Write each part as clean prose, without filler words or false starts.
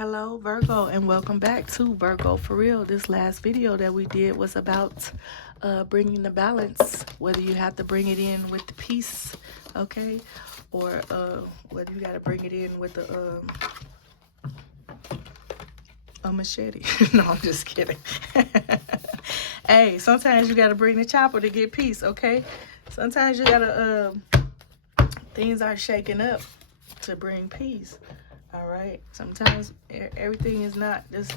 Hello Virgo, and welcome back to Virgo for Real. This last video that we did was about bringing the balance, whether you have to bring it in with the peace, okay, or whether you got to bring it in with a machete. No, I'm just kidding. Hey, sometimes you got to bring the chopper to get peace, okay? Sometimes you got to things are shaking up to bring peace. All right. Sometimes everything is not just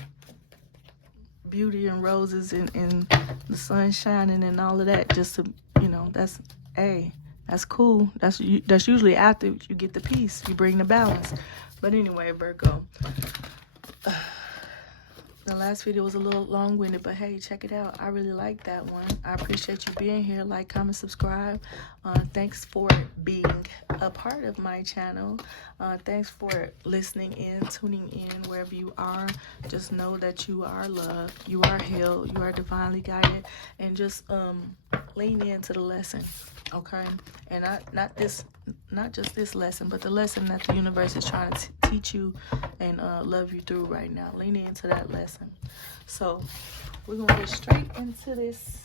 beauty and roses and the sun shining and all of that. Just to, that's cool. That's usually after you get the peace, you bring the balance. But anyway, Virgo. The last video was a little long-winded, but hey, check it out. I really like that one. I appreciate you being here. Like, comment, subscribe. Thanks for being a part of my channel. Thanks for listening in, tuning in, wherever you are. Just know that you are loved, you are healed, you are divinely guided, and just lean into the lesson, okay? And not just this lesson, but the lesson that the universe is trying to teach you and love you through right now. Lean into that lesson. So we're gonna get straight into this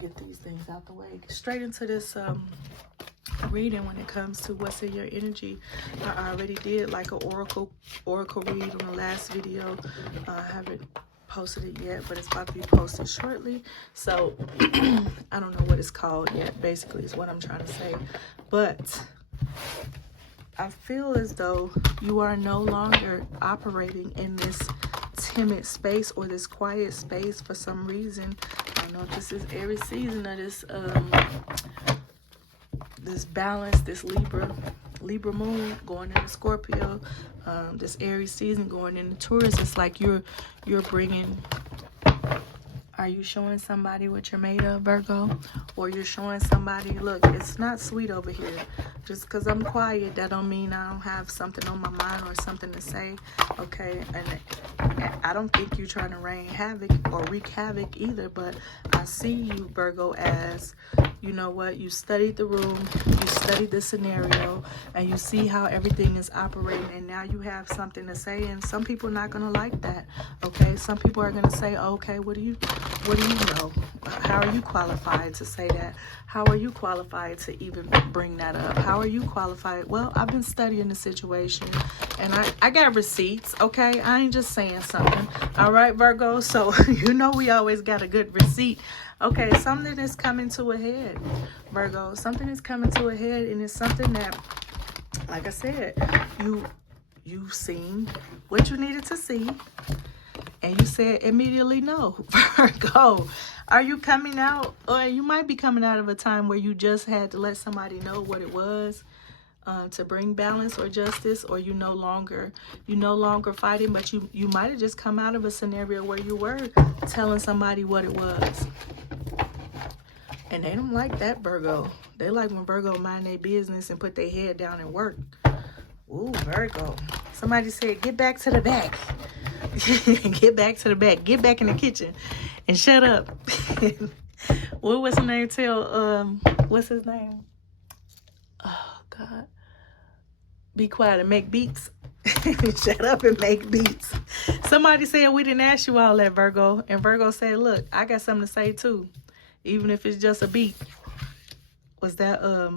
get these things out the way. Straight into this reading when it comes to what's in your energy. I already did like an oracle read on the last video. I haven't posted it yet, but it's about to be posted shortly. So I don't know what it's called yet, basically is what I'm trying to say. But I feel as though you are no longer operating in this timid space or this quiet space for some reason. I don't know if this is every season of this balance, this Libra moon going into Scorpio, this Aries season going into Taurus. It's like you're bringing, are you showing somebody what you're made of, Virgo? Or you're showing somebody, look, it's not sweet over here. Just because I'm quiet, that don't mean I don't have something on my mind or something to say, okay? And I don't think you're trying to rain havoc or wreak havoc either, but I see you, Virgo, as, you know what, you studied the room, you studied the scenario, and you see how everything is operating, and now you have something to say, and some people are not going to like that, okay? Some people are going to say, okay, what do you know? How are you qualified to say that? How are you qualified to even bring that up? How are you qualified? Well, I've been studying the situation, and I got receipts, okay? I ain't just saying something, all right, Virgo? So, you know we always got a good receipt. Okay, something is coming to a head, Virgo. Something is coming to a head, and it's something that, like I said, you've seen what you needed to see, and you said immediately no. Virgo, are you coming out, or you might be coming out of a time where you just had to let somebody know what it was to bring balance or justice, or you no longer fighting, but you might have just come out of a scenario where you were telling somebody what it was. And they don't like that, Virgo. They like when Virgo mind their business and put their head down and work. Ooh, Virgo. Somebody said, get back to the back. Get back to the back. Get back in the kitchen and shut up. What was his name? What's his name? Oh, God. Be quiet and make beats. Shut up and make beats. Somebody said we didn't ask you all that, Virgo. And Virgo said, look, I got something to say too. Even if it's just a beat. Was that, I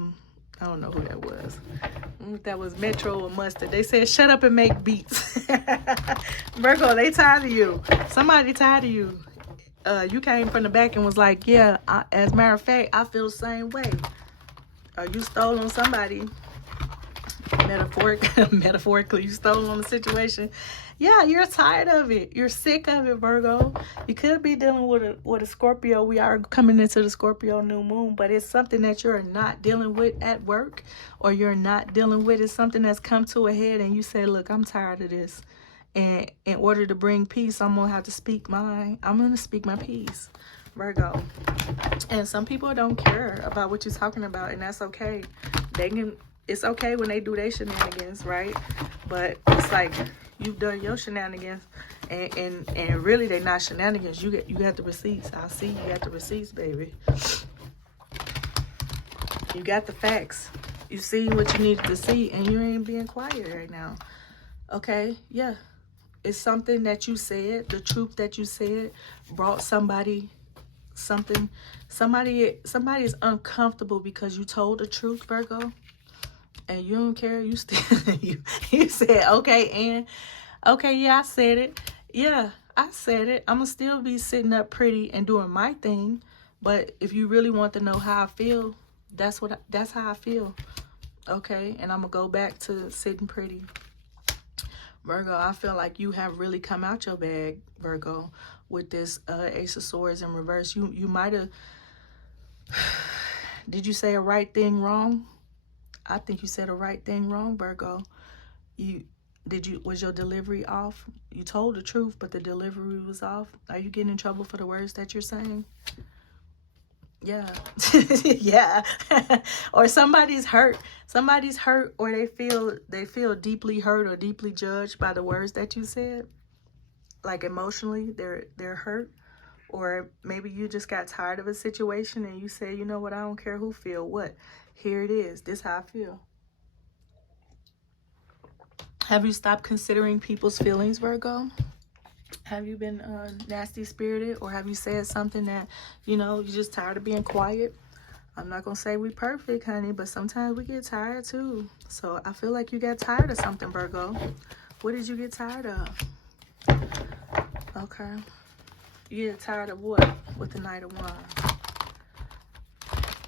don't know who that was. That was Metro or Mustard. They said, shut up and make beats. Virgo, they tired of you. Somebody tired of you. You came from the back and was like, yeah, as a matter of fact, I feel the same way. You stole on somebody. Metaphorically, you stole on the situation. Yeah, you're tired of it. You're sick of it, Virgo. You could be dealing with a Scorpio. We are coming into the Scorpio new moon, but it's something that you're not dealing with at work, or you're not dealing with. It's something that's come to a head, and you say, look, I'm tired of this. And in order to bring peace, I'm going to have to speak I'm going to speak my peace, Virgo. And some people don't care about what you're talking about, and that's okay. It's okay when they do their shenanigans, right? But it's like, you've done your shenanigans, and really they're not shenanigans. You got the receipts. I see you got the receipts, baby. You got the facts. You see what you needed to see, and you ain't being quiet right now. Okay, yeah. It's something that you said, the truth that you said brought somebody something. Somebody is uncomfortable because you told the truth, Virgo, and you don't care. You still you said, okay, and okay, yeah, I said it. Yeah, I said it. I'm gonna still be sitting up pretty and doing my thing. But if you really want to know how I feel, that's how I feel. Okay, and I'm gonna go back to sitting pretty. Virgo, I feel like you have really come out your bag, Virgo, with this Ace of Swords in reverse. You might have, did you say a right thing wrong? I think you said a right thing wrong, Virgo. Was your delivery off? You told the truth, but the delivery was off. Are you getting in trouble for the words that you're saying? Yeah. Yeah. Or somebody's hurt, or they feel deeply hurt or deeply judged by the words that you said. Like emotionally, they're hurt. Or maybe you just got tired of a situation and you say, you know what, I don't care who feel what. Here it is. This is how I feel. Have you stopped considering people's feelings, Virgo? Have you been nasty spirited, or have you said something that, you're just tired of being quiet? I'm not going to say we perfect, honey, but sometimes we get tired too. So I feel like you got tired of something, Virgo. What did you get tired of? Okay. You get tired of what with the Knight of Wands?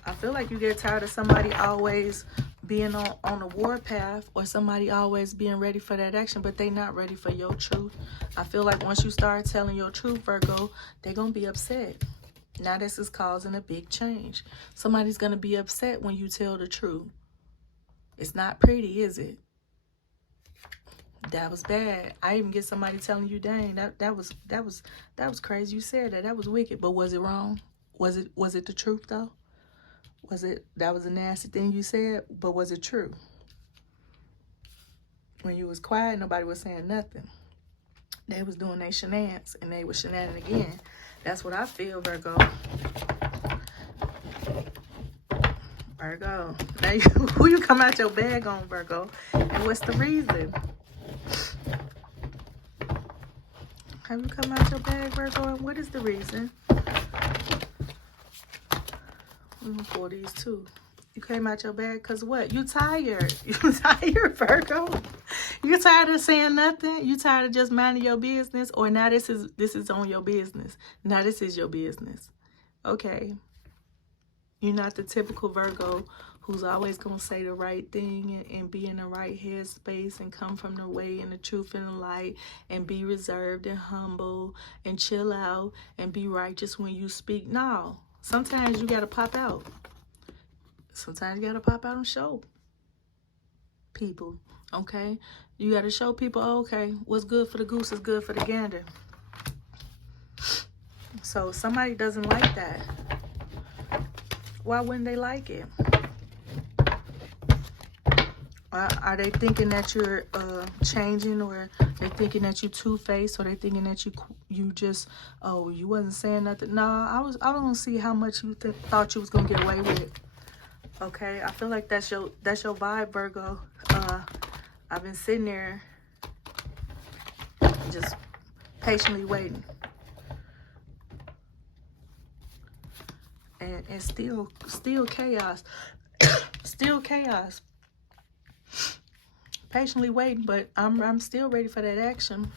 I feel like you get tired of somebody always being on a war path, or somebody always being ready for that action, but they not ready for your truth. I feel like once you start telling your truth, Virgo, they're going to be upset. Now this is causing a big change. Somebody's going to be upset when you tell the truth. It's not pretty, is it? That was bad. I even get somebody telling you, dang, that was crazy. You said that was wicked, but was it wrong? Was it the truth though? That was a nasty thing you said, but was it true? When you was quiet, nobody was saying nothing. They was doing their shenanigans, and they was shenanigans again. That's what I feel, Virgo. Virgo. Now who you come out your bag on, Virgo? And what's the reason? Have you come out your bag, Virgo? And what is the reason? I'm gonna pull these two. You came out your bag because what? You tired. You tired, Virgo. You tired of saying nothing? You tired of just minding your business? Or now this is on your business. Now this is your business. Okay. You're not the typical Virgo who's always going to say the right thing and be in the right headspace and come from the way and the truth and the light and be reserved and humble and chill out and be righteous when you speak. No. Sometimes you got to pop out. Sometimes you got to pop out and show people, okay? You got to show people, okay, what's good for the goose is good for the gander. So somebody doesn't like that. Why wouldn't they like it? Are they thinking that you're changing, or they thinking that you two-faced, or they thinking that you just, oh, you wasn't saying nothing? No, I was gonna see how much you thought you was gonna get away with. Okay, I feel like that's your vibe, Virgo. I've been sitting there just patiently waiting, and still chaos, still chaos. Patiently waiting, but I'm still ready for that action.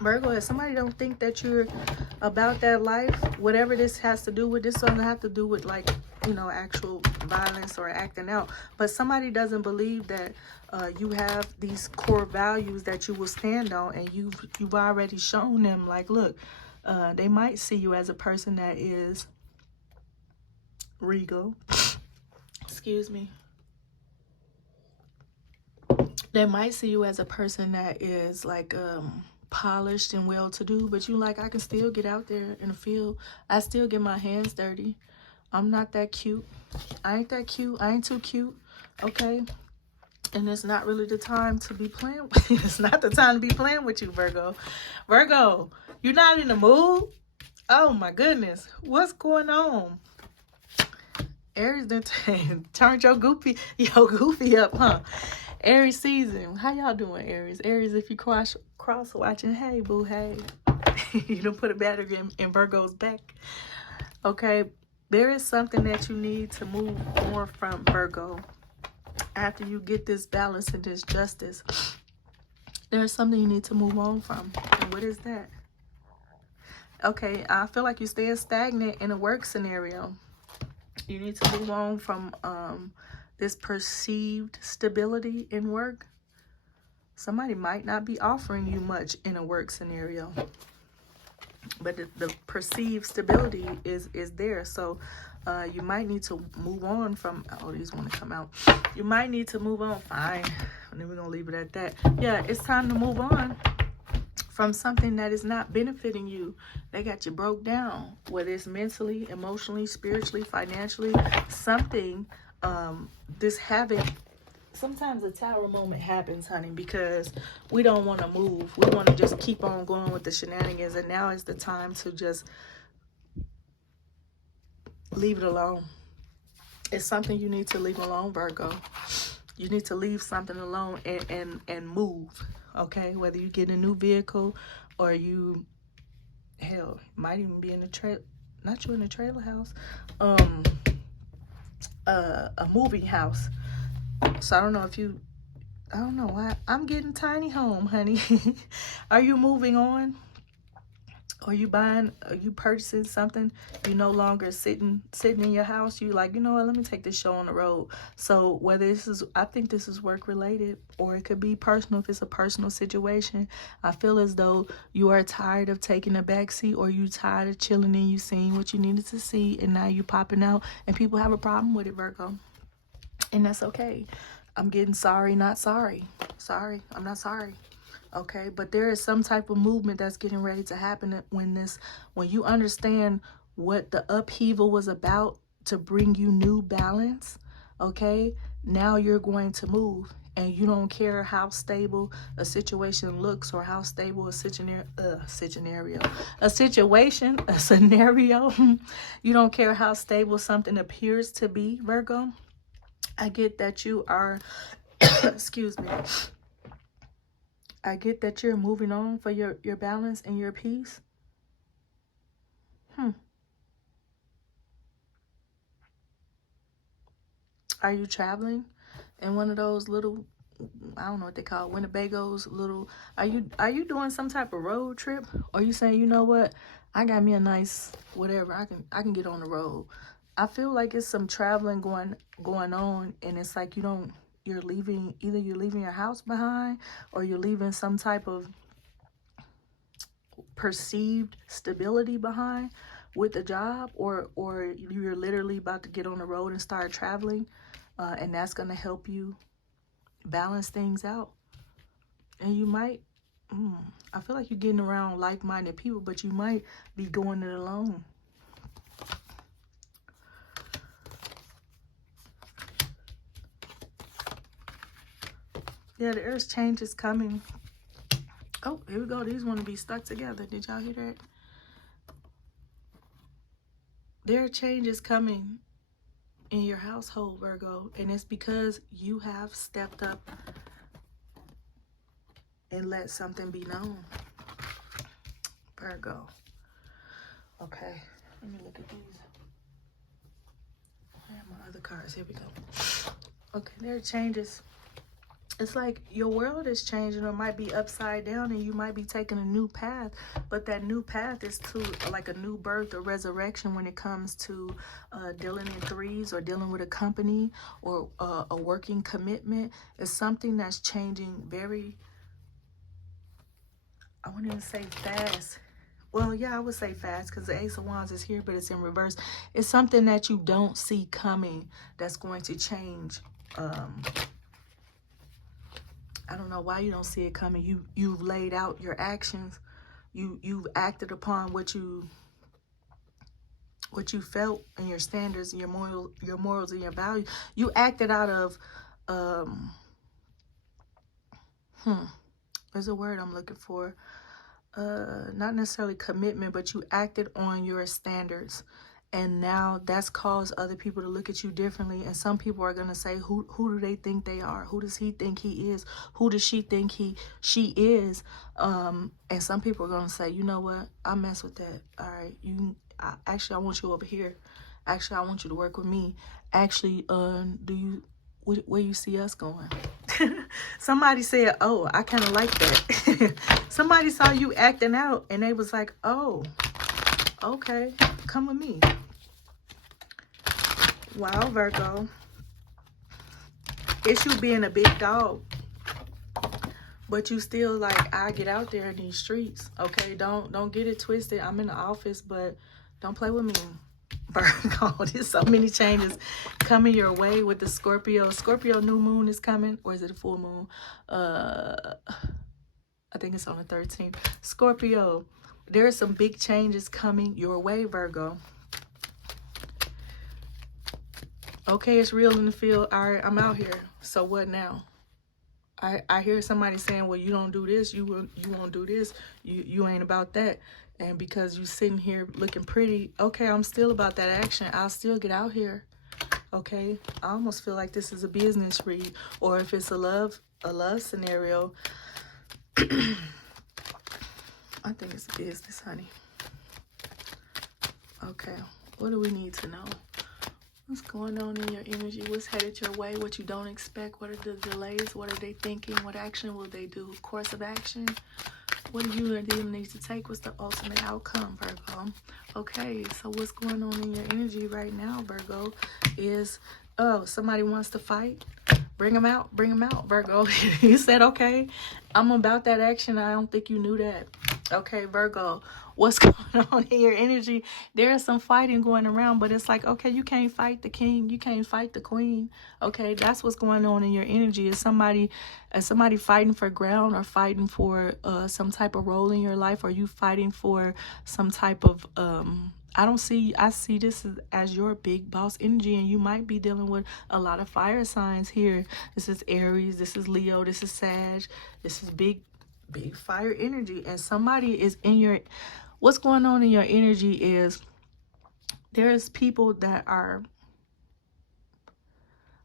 Virgo, if somebody don't think that you're about that life, whatever this has to do with, this doesn't have to do with, like, actual violence or acting out, but somebody doesn't believe that you have these core values that you will stand on, and you've already shown them, like, look, they might see you as a person that is regal. Excuse me. They might see you as a person that is like polished and well-to-do, but you like, I can still get out there in the field. I still get my hands dirty. I'm not that cute. I ain't that cute. I ain't too cute. Okay? And it's not really the time to be playing with you. It's not the time to be playing with you, Virgo. Virgo, you're not in the mood? Oh, my goodness. What's going on? Aries done turned your goofy up, huh? Aries season. How y'all doing, Aries? Aries, if you cross watching, hey boo, hey. You don't put a battery in Virgo's back. Okay. There is something that you need to move on from, Virgo. After you get this balance and this justice, there is something you need to move on from. And what is that? Okay, I feel like you're staying stagnant in a work scenario. You need to move on from this perceived stability in work. Somebody might not be offering you much in a work scenario, but the perceived stability is there. So you might need to move on from, oh, these want to come out. You might need to move on. Fine. And then we're going to leave it at that. Yeah, it's time to move on from something that is not benefiting you. They got you broke down, whether it's mentally, emotionally, spiritually, financially, something, this habit. Sometimes a tower moment happens, honey, because we don't want to move. We want to just keep on going with the shenanigans, and now is the time to just leave it alone. It's something you need to leave alone, Virgo. You need to leave something alone and move, okay? Whether you get a new vehicle or you, hell, might even be in a not you in a trailer house, a moving house. So I don't know if you, I don't know why I'm getting tiny home, honey. Are you moving on? Are you purchasing something? You no longer sitting in your house. You like, you know what, let me take this show on the road. So whether this is, I think this is work related, or it could be personal. If it's a personal situation, I feel as though you are tired of taking a backseat, or you tired of chilling and you seeing what you needed to see, and now you popping out and people have a problem with it, Virgo. And that's okay. I'm getting sorry, not sorry. Sorry, I'm not sorry. Okay, but there is some type of movement that's getting ready to happen when you understand what the upheaval was about to bring you new balance. Okay, now you're going to move, and you don't care how stable a situation looks or how stable a scenario. You don't care how stable something appears to be, Virgo. I get that you are excuse me. I get that you're moving on for your balance and your peace. Are you traveling in one of those little, I don't know what they call it, Winnebago's little, are you doing some type of road trip? Or are you saying, you know what, I got me a nice whatever, I can get on the road. I feel like it's some traveling going on, and it's like you're leaving your house behind, or you're leaving some type of perceived stability behind with the job, or you're literally about to get on the road and start traveling, and that's going to help you balance things out. And you might, I feel like you're getting around like-minded people, but you might be going it alone. Yeah, the earth change is coming. Oh, here we go. These want to be stuck together. Did y'all hear that? There are changes coming in your household, Virgo, and it's because you have stepped up and let something be known, Virgo. Okay, let me look at these. I have my other cards. Here we go. Okay, there are changes. It's like your world is changing, or might be upside down, and you might be taking a new path. But that new path is to like a new birth or resurrection when it comes to dealing in threes, or dealing with a company, or a working commitment. It's something that's changing very, I wouldn't even say fast. Well, yeah, I would say fast, because the Ace of Wands is here, but it's in reverse. It's something that you don't see coming that's going to change. I don't know why you don't see it coming. You've laid out your actions. You've acted upon what you felt, and your standards, and your morals and your values. You acted out of there's a word I'm looking for. Not necessarily commitment, but you acted on your standards, And now that's caused other people to look at you differently. And some people are going to say, who do they think they are? Who does he think he is? Who does she think she is? And some people are going to say, you know what? I mess with that. All right. Actually, I want you over here. Actually, I want you to work with me. Actually, where you see us going? Somebody said, oh, I kind of like that. Somebody saw you acting out and they was like, oh, okay, come with me. Wow, Virgo. It's you being a big dog. But you still like, I get out there in these streets. Okay, don't get it twisted. I'm in the office, but don't play with me. Virgo, there's so many changes coming your way with the Scorpio. Scorpio new moon is coming. Or is it a full moon? I think it's on the 13th. Scorpio, there are some big changes coming your way, Virgo. Okay, it's real in the field. All right, I'm out here. So what now? I hear somebody saying, well, you don't do this, you won't do this, you ain't about that. And because you sitting here looking pretty, okay, I'm still about that action. I'll still get out here. Okay, I almost feel like this is a business read, or if it's a love scenario, I think it's business, honey. Okay, what do we need to know? What's going on in your energy? What's headed your way? What you don't expect? What are the delays? What are they thinking? What action will they do? Course of action? What do you need to take? What's the ultimate outcome, Virgo? Okay, so what's going on in your energy right now, Virgo, is, oh, somebody wants to fight? Bring them out, Virgo. You said, okay, I'm about that action. I don't think you knew that. Okay, Virgo, what's going on in your energy? There is some fighting going around, but it's like, okay, you can't fight the king. You can't fight the queen. Okay, that's what's going on in your energy. Is somebody fighting for ground, or fighting for some type of role in your life? Are you fighting for some type of, I see this as your big boss energy, and you might be dealing with a lot of fire signs here. This is Aries, this is Leo, this is Sag, this is big fire energy. And somebody is in your, what's going on in your energy is there's people that are,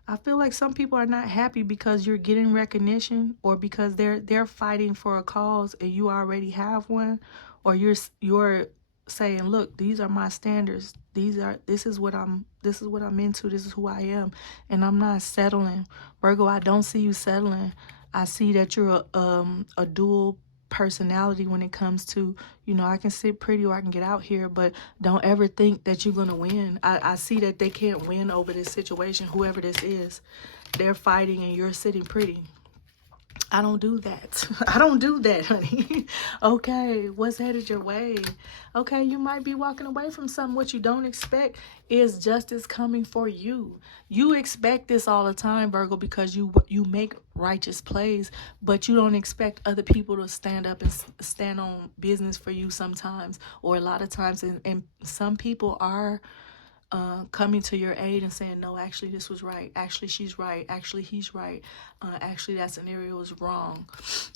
I feel like some people are not happy because you're getting recognition, or because they're fighting for a cause and you already have one, or you're saying, look, these are my standards. This is what I'm into. This is who I am, and I'm not settling. Virgo, I don't see you settling. I see that you're a dual personality when it comes to, I can sit pretty or I can get out here, but don't ever think that you're going to win. I see that they can't win over this situation, whoever this is. They're fighting and you're sitting pretty. I don't do that. I don't do that, honey. Okay, what's headed your way? Okay, you might be walking away from something. What you don't expect is justice coming for you. You expect this all the time, Virgo, because you make righteous plays, but you don't expect other people to stand up and stand on business for you sometimes, or a lot of times. And some people are coming to your aid and saying, no, actually this was right, actually she's right, actually he's right, actually that scenario is wrong.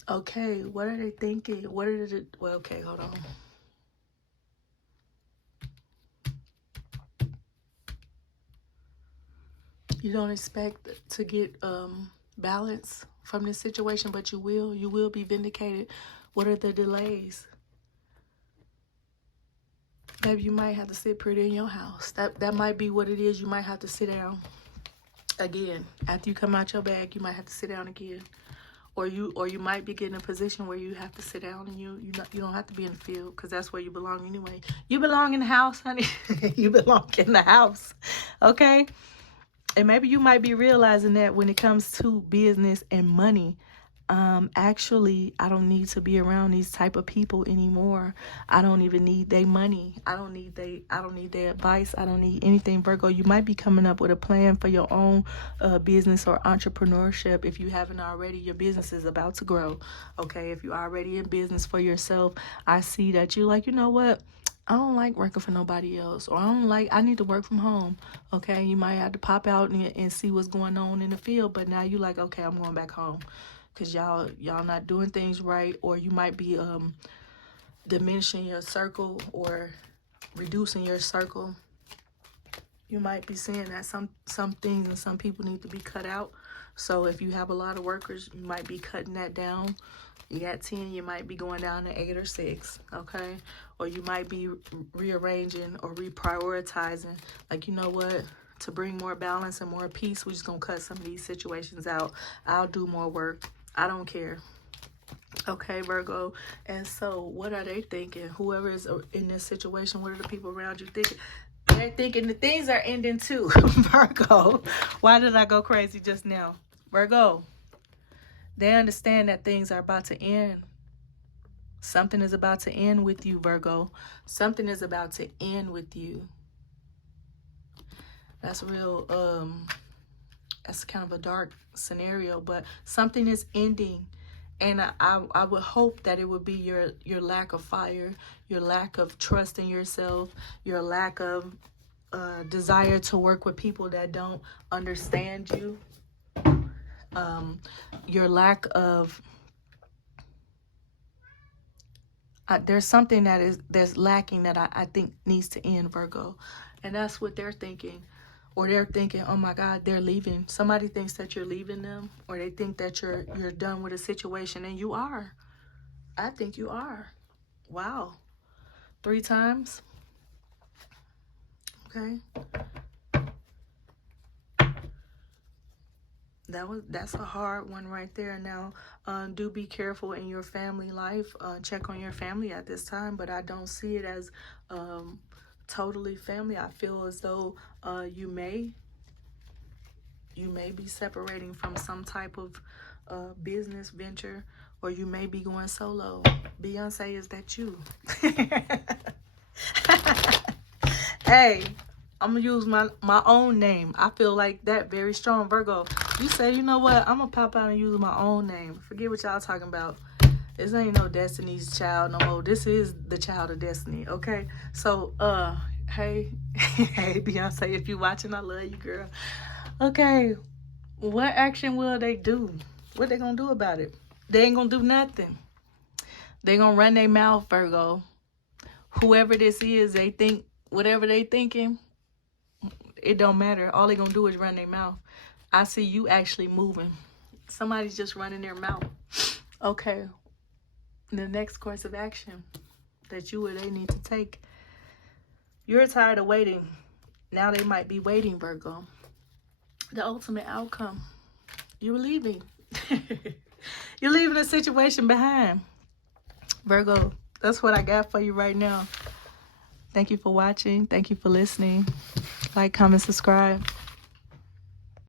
Okay, what are they thinking? Well, okay, hold on. You don't expect to get balance from this situation, but you will be vindicated. What are the delays? Maybe you might have to sit pretty in your house. That might be what it is. You might have to sit down again. After you come out your bag, you might have to sit down again. Or you might be getting a position where you have to sit down, and you don't have to be in the field, because that's where you belong anyway. You belong in the house, honey. You belong in the house. Okay? And maybe you might be realizing that when it comes to business and money, actually, I don't need to be around these type of people anymore. I don't even need their money. I don't need their advice. I don't need anything. Virgo, you might be coming up with a plan for your own business or entrepreneurship. If you haven't already, your business is about to grow. Okay, if you're already in business for yourself, I see that you're like, you know what? I don't like working for nobody else, or I need to work from home. Okay, you might have to pop out and see what's going on in the field, but now you like, okay, I'm going back home, because y'all not doing things right, or you might be diminishing your circle or reducing your circle. You might be seeing that some things and some people need to be cut out. So if you have a lot of workers, you might be cutting that down. You got 10, you might be going down to 8 or 6, okay? Or you might be rearranging or reprioritizing. Like, you know what? To bring more balance and more peace, we're just going to cut some of these situations out. I'll do more work. I don't care. Okay, Virgo. And so what are they thinking? Whoever is in this situation, what are the people around you thinking? They're thinking the things are ending too, Virgo. Why did I go crazy just now? Virgo, they understand that things are about to end. Something is about to end with you, Virgo. Something is about to end with you. That's real, that's kind of a dark scenario, but something is ending. And I would hope that it would be your lack of fire, your lack of trust in yourself, your lack of desire to work with people that don't understand you, your lack of there's something that's lacking that I think needs to end, Virgo. And that's what they're thinking. Or they're thinking, oh my God, they're leaving. Somebody thinks that you're leaving them, or they think that you're done with a situation, and you are. I think you are. Wow. 3 times. Okay. That's a hard one right there. Now, do be careful in your family life. Check on your family at this time, but I don't see it as totally family. I feel as though you may be separating from some type of business venture, or you may be going solo. Beyonce, is that you? Hey, I'm gonna use my own name. I feel like that very strong, Virgo. You say, you know what? I'm gonna pop out and use my own name. Forget what y'all talking about. This ain't no Destiny's Child no more. This is the child of Destiny, okay? So, hey, hey, Beyonce, if you watching, I love you, girl. Okay, what action will they do? What they gonna do about it? They ain't gonna do nothing. They gonna run their mouth, Virgo. Whoever this is, they think whatever they thinking, it don't matter. All they gonna do is run their mouth. I see you actually moving. Somebody's just running their mouth. Okay. The next course of action that you or they need to take. You're tired of waiting. Now they might be waiting, Virgo. The ultimate outcome. You're leaving. You're leaving a situation behind. Virgo, that's what I got for you right now. Thank you for watching. Thank you for listening. Like, comment, subscribe.